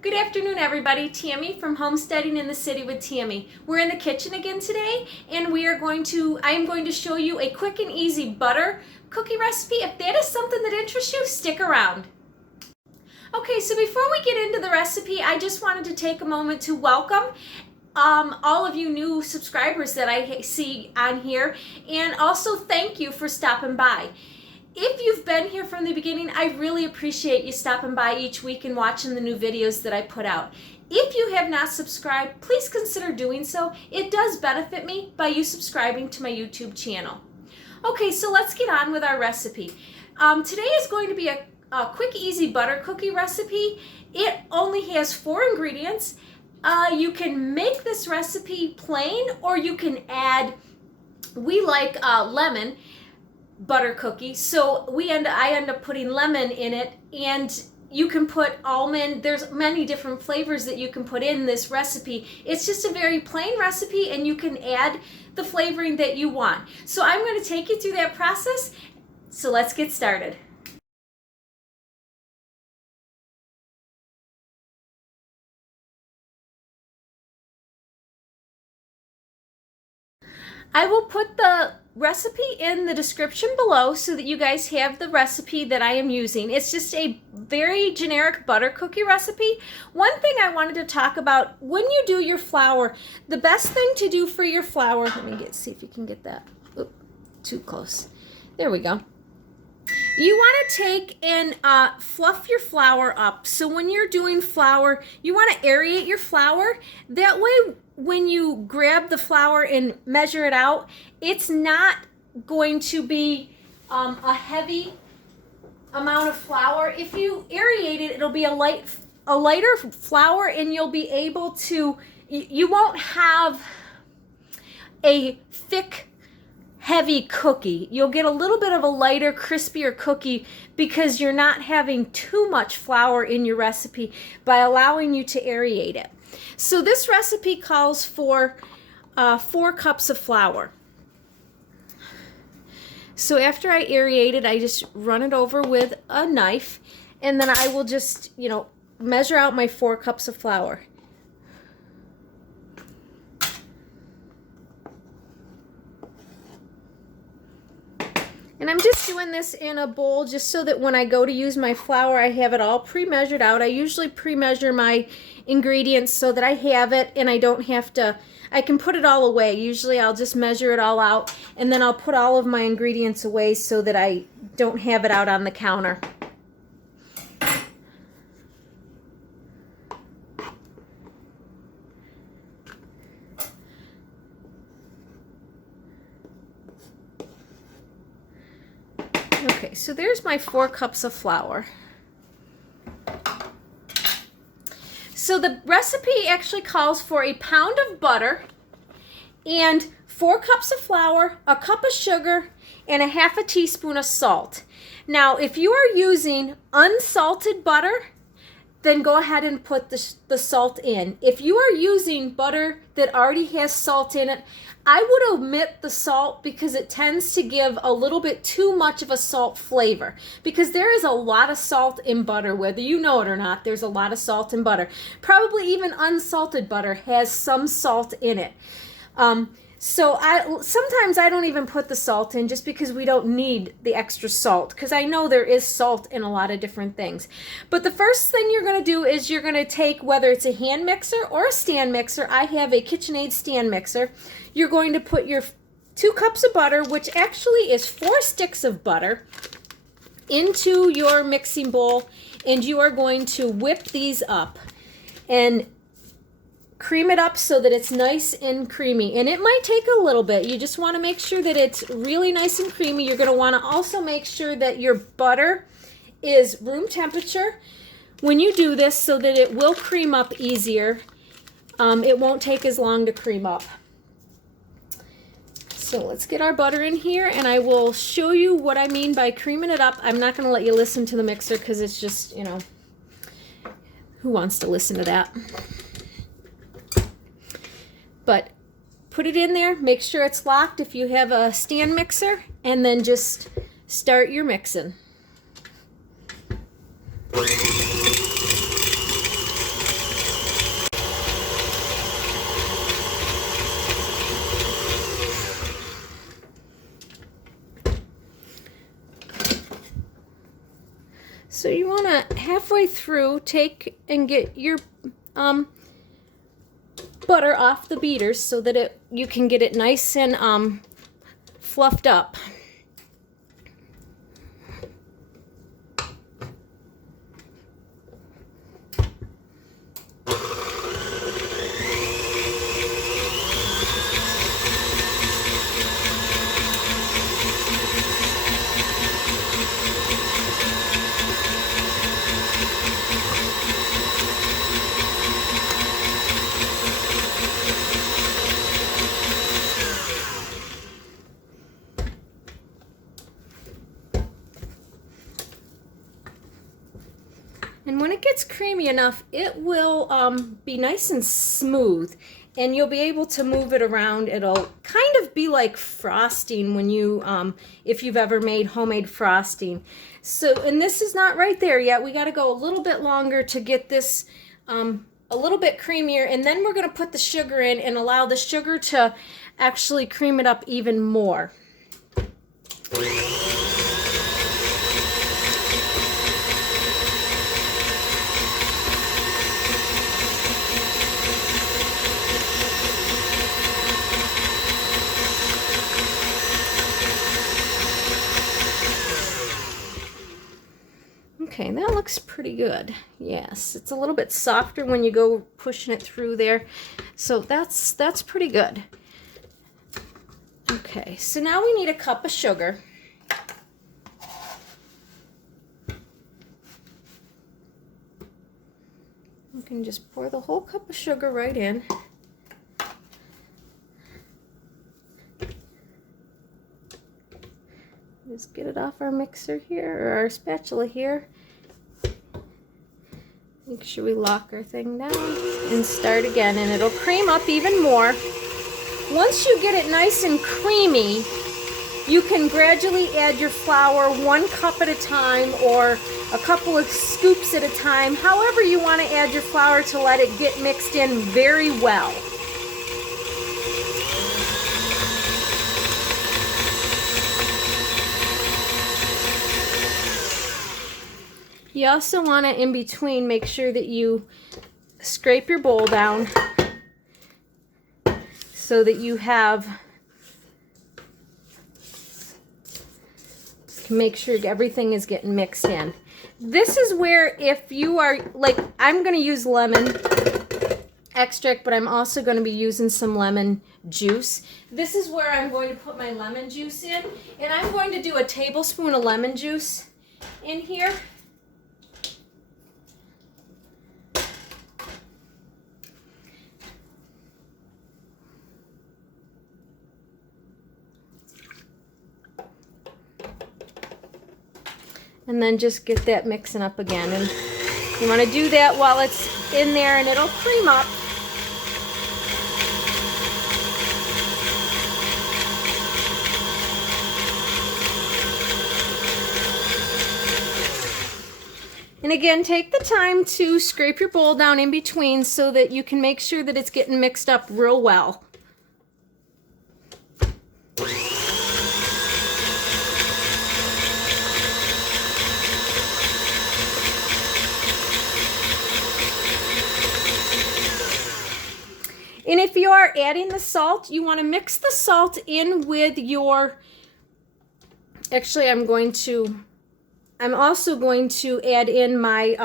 Good afternoon, everybody. Tammy from Homesteading in the City with Tammy. We're in the kitchen again today, and I am going to show you a quick and easy butter cookie recipe. If that is something that interests you, stick around. Okay, so before we get into the recipe, I just wanted to take a moment to welcome all of you new subscribers that I see on here, and also thank you for stopping by. If you've been here from the beginning, I really appreciate you stopping by each week and watching the new videos that I put out. If you have not subscribed, please consider doing so. It does benefit me by you subscribing to my YouTube channel. Okay, so let's get on with our recipe. Today is going to be a quick, easy butter cookie recipe. It only has 4 ingredients. You can make this recipe plain, or you can add, we like lemon butter cookie, so I end up putting lemon in it, and you can put almond. There's many different flavors that you can put in this recipe. It's just a very plain recipe, and you can add the flavoring that you want. So I'm going to take you through that process, so let's get started. I will put the recipe in the description below so that you guys have the recipe that I am using. It's just a very generic butter cookie recipe. One thing I wanted to talk about, when you do your flour, the best thing to do for your flour, let me see if you can get that. Oop, too close. There we go. You want to take and fluff your flour up. So when you're doing flour, you want to aerate your flour. That way, when you grab the flour and measure it out, it's not going to be a heavy amount of flour. If you aerate it, it'll be a lighter flour, and you'll be able to, you won't have a thick, heavy cookie. You'll get a little bit of a lighter, crispier cookie because you're not having too much flour in your recipe by allowing you to aerate it. So this recipe calls for 4 cups of flour. So after I aerate it, I just run it over with a knife, and then I will just, measure out my 4 cups of flour. And I'm just doing this in a bowl just so that when I go to use my flour, I have it all pre-measured out. I usually pre-measure my ingredients so that I have it and I don't have to, I can put it all away. Usually I'll just measure it all out, and then I'll put all of my ingredients away so that I don't have it out on the counter. Okay, so there's my 4 cups of flour. So the recipe actually calls for a pound of butter and 4 cups of flour, a cup of sugar, and a half a teaspoon of salt. Now, if you are using unsalted butter, then go ahead and put the salt in. If you are using butter that already has salt in it, I would omit the salt because it tends to give a little bit too much of a salt flavor, because there is a lot of salt in butter, whether you know it or not. There's a lot of salt in butter. Probably even unsalted butter has some salt in it. So sometimes I don't even put the salt in just because we don't need the extra salt, because I know there is salt in a lot of different things. But the first thing you're going to do is you're going to take, whether it's a hand mixer or a stand mixer, I have a KitchenAid stand mixer. You're going to put your 2 cups of butter, which actually is 4 sticks of butter, into your mixing bowl, and you are going to whip these up and cream it up so that it's nice and creamy. And it might take a little bit. You just want to make sure that it's really nice and creamy. You're going to want to also make sure that your butter is room temperature when you do this so that it will cream up easier. It won't take as long to cream up. So let's get our butter in here, and I will show you what I mean by creaming it up. I'm not going to let you listen to the mixer because it's just, who wants to listen to that? But put it in there, make sure it's locked if you have a stand mixer, and then just start your mixing. So you want to halfway through take and get your butter off the beaters so that you can get it nice and fluffed up. And when it gets creamy enough, it will be nice and smooth, and you'll be able to move it around. It'll kind of be like frosting when you, if you've ever made homemade frosting. So, and this is not right there yet. We got to go a little bit longer to get this a little bit creamier, and then we're going to put the sugar in and allow the sugar to actually cream it up even more. Okay, that looks pretty good. Yes, it's a little bit softer when you go pushing it through there. So that's pretty good. Okay, so now we need a cup of sugar. You can just pour the whole cup of sugar right in. Just get it off our mixer here, or our spatula here. Make sure we lock our thing down and start again, and it'll cream up even more. Once you get it nice and creamy, you can gradually add your flour 1 cup at a time or a couple of scoops at a time, however you want to add your flour to let it get mixed in very well. You also want to, in between, make sure that you scrape your bowl down so that you make sure everything is getting mixed in. This is where, if you are, like, I'm going to use lemon extract, but I'm also going to be using some lemon juice. This is where I'm going to put my lemon juice in, and I'm going to do a tablespoon of lemon juice in here. And then just get that mixing up again. And you want to do that while it's in there, and it'll cream up. And again, take the time to scrape your bowl down in between so that you can make sure that it's getting mixed up real well. And if you are adding the salt, you want to mix the salt in with your, actually I'm also going to add in my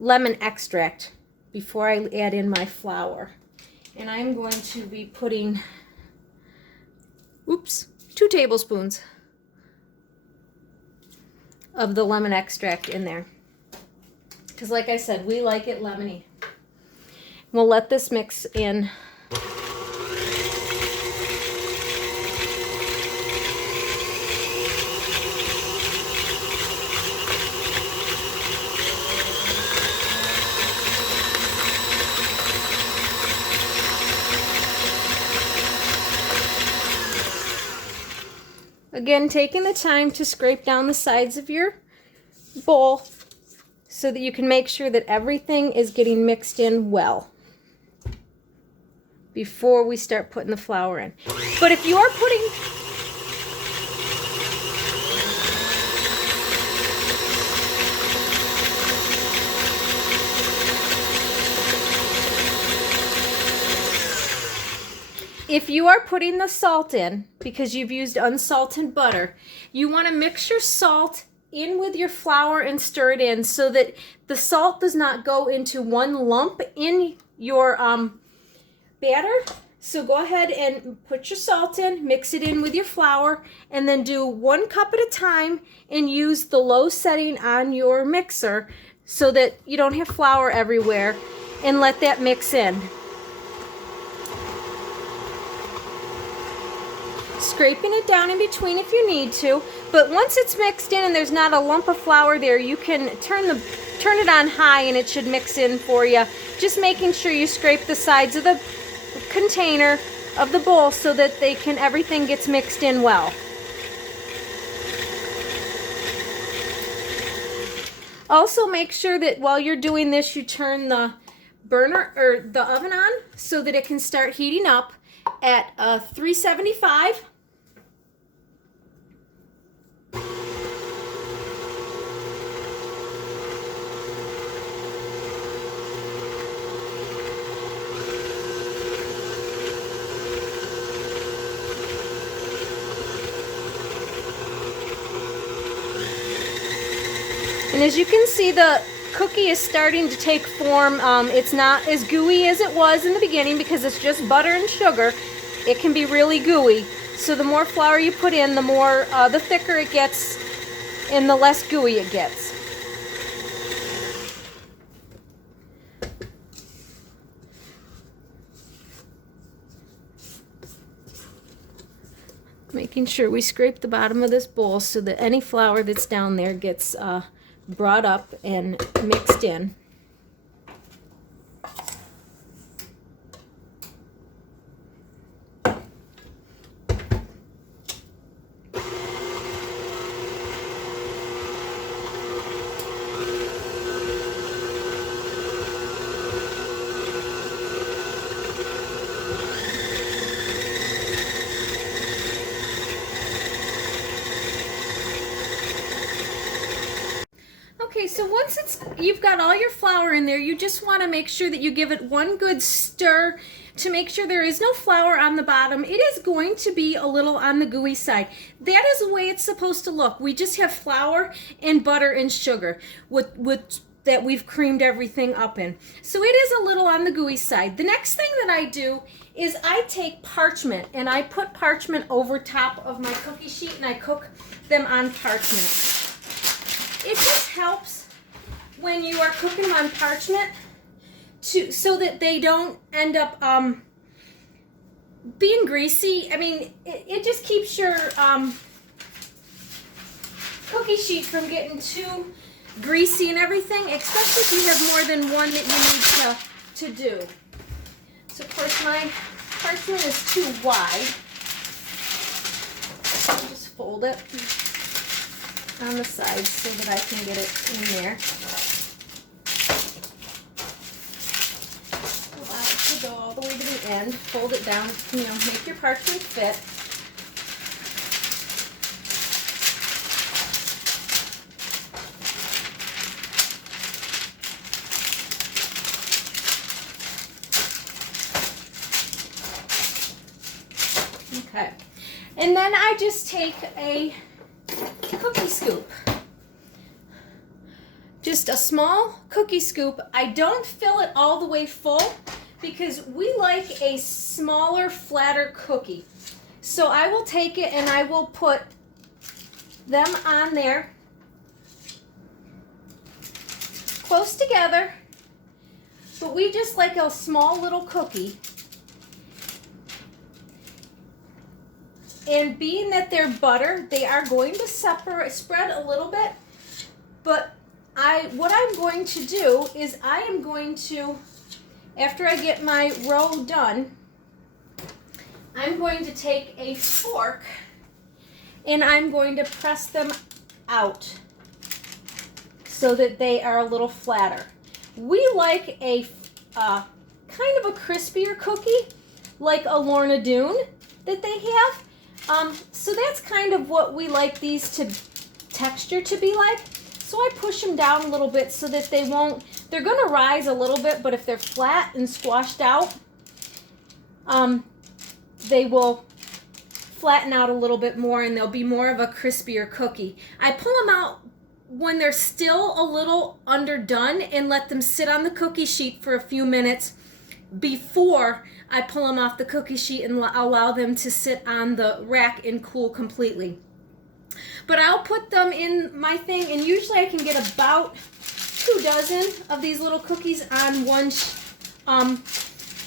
lemon extract before I add in my flour. And I'm going to be putting, 2 tablespoons of the lemon extract in there. Because like I said, we like it lemony. We'll let this mix in. Again, taking the time to scrape down the sides of your bowl so that you can make sure that everything is getting mixed in well before we start putting the flour in. But if you are putting if you are putting the salt in, because you've used unsalted butter, you want to mix your salt in with your flour and stir it in so that the salt does not go into one lump in your batter. So go ahead and put your salt in, mix it in with your flour, and then do 1 cup at a time and use the low setting on your mixer so that you don't have flour everywhere, and let that mix in. Scraping it down in between if you need to, but once it's mixed in and there's not a lump of flour there, you can turn it on high and it should mix in for you. Just making sure you scrape the sides of the container of the bowl so that everything gets mixed in well. Also make sure that while you're doing this, you turn the burner or the oven on so that it can start heating up at 375. And as you can see, the cookie is starting to take form. It's not as gooey as it was in the beginning because it's just butter and sugar. It can be really gooey. So the more flour you put in, the thicker it gets and the less gooey it gets. Making sure we scrape the bottom of this bowl so that any flour that's down there gets brought up and mixed in. Okay, so once you've got all your flour in there, you just want to make sure that you give it one good stir to make sure there is no flour on the bottom. It is going to be a little on the gooey side. That is the way it's supposed to look. We just have flour and butter and sugar that we've creamed everything up in. So it is a little on the gooey side. The next thing that I do is I take parchment and I put parchment over top of my cookie sheet and I cook them on parchment. It just helps when you are cooking them on parchment so that they don't end up being greasy. I mean, it just keeps your cookie sheet from getting too greasy and everything, especially if you have more than one that you need to do. So of course my parchment is too wide. I'll just fold it on the sides so that I can get it in there. Allow it to go all the way to the end. Fold it down, make your parchment fit. Okay. And then I just take a cookie scoop. Just a small cookie scoop. I don't fill it all the way full because we like a smaller, flatter cookie. So I will take it and I will put them on there close together, but we just like a small little cookie. And being that they're butter, they are going to spread a little bit. But what I'm going to do is I am going to, after I get my row done, I'm going to take a fork and I'm going to press them out so that they are a little flatter. We like a kind of a crispier cookie, like a Lorna Doone that they have. So that's kind of what we like these texture to be like. So I push them down a little bit so that they're going to rise a little bit, but if they're flat and squashed out, they will flatten out a little bit more and they'll be more of a crispier cookie. I pull them out when they're still a little underdone and let them sit on the cookie sheet for a few minutes before I pull them off the cookie sheet and allow them to sit on the rack and cool completely. But I'll put them in my thing, and usually I can get about 2 dozen of these little cookies on one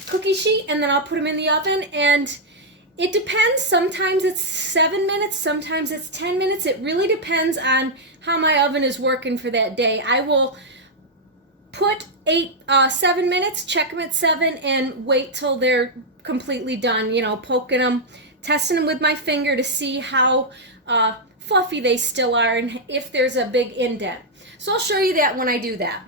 cookie sheet, and then I'll put them in the oven. And it depends. Sometimes it's 7 minutes, sometimes it's 10 minutes. It really depends on how my oven is working for that day. I will put 7 minutes, check them at 7, and wait till they're completely done. You know, poking them, testing them with my finger to see how fluffy they still are and if there's a big indent. So I'll show you that when I do that.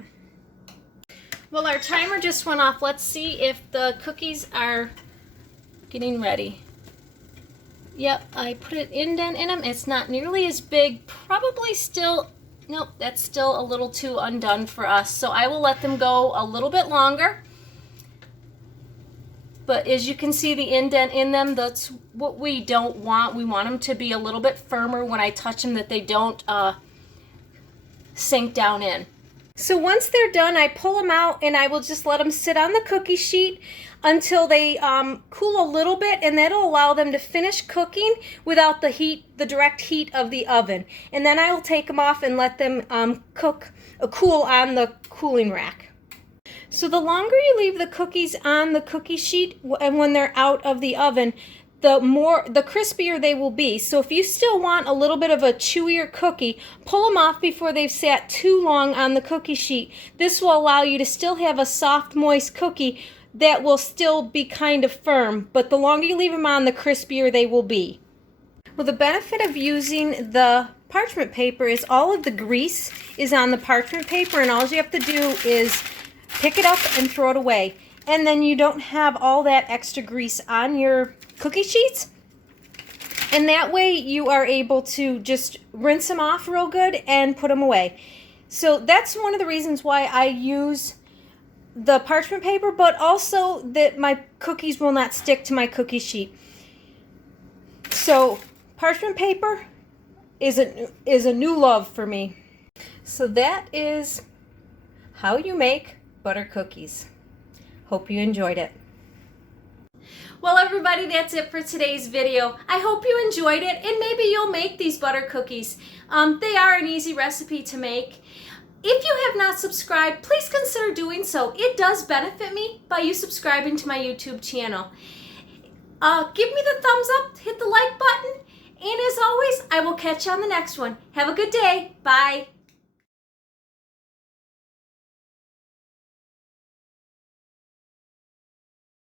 Well, our timer just went off. Let's see if the cookies are getting ready. Yep, I put an indent in them. It's not nearly as big. Probably still, nope, that's still a little too undone for us. So I will let them go a little bit longer. But as you can see the indent in them, that's what we don't want. We want them to be a little bit firmer when I touch them, that they don't sink down in. So once they're done, I pull them out and I will just let them sit on the cookie sheet until they cool a little bit, and that'll allow them to finish cooking without the heat, the direct heat of the oven. And then I will take them off and let them cool on the cooling rack. So the longer you leave the cookies on the cookie sheet and when they're out of the oven, the crispier they will be. So if you still want a little bit of a chewier cookie, pull them off before they've sat too long on the cookie sheet. This will allow you to still have a soft, moist cookie that will still be kind of firm, but the longer you leave them on, the crispier they will be. Well, the benefit of using the parchment paper is all of the grease is on the parchment paper, and all you have to do is pick it up and throw it away. And then you don't have all that extra grease on your cookie sheets. And that way you are able to just rinse them off real good and put them away. So that's one of the reasons why I use the parchment paper, but also that my cookies will not stick to my cookie sheet. So parchment paper is a new love for me. So that is how you make butter cookies. Hope you enjoyed it. Well, everybody, that's it for today's video. I hope you enjoyed it, and maybe you'll make these butter cookies. They are an easy recipe to make. If you have not subscribed, please consider doing so. It does benefit me by you subscribing to my YouTube channel. Give me the thumbs up, hit the like button, and as always, I will catch you on the next one. Have a good day. Bye.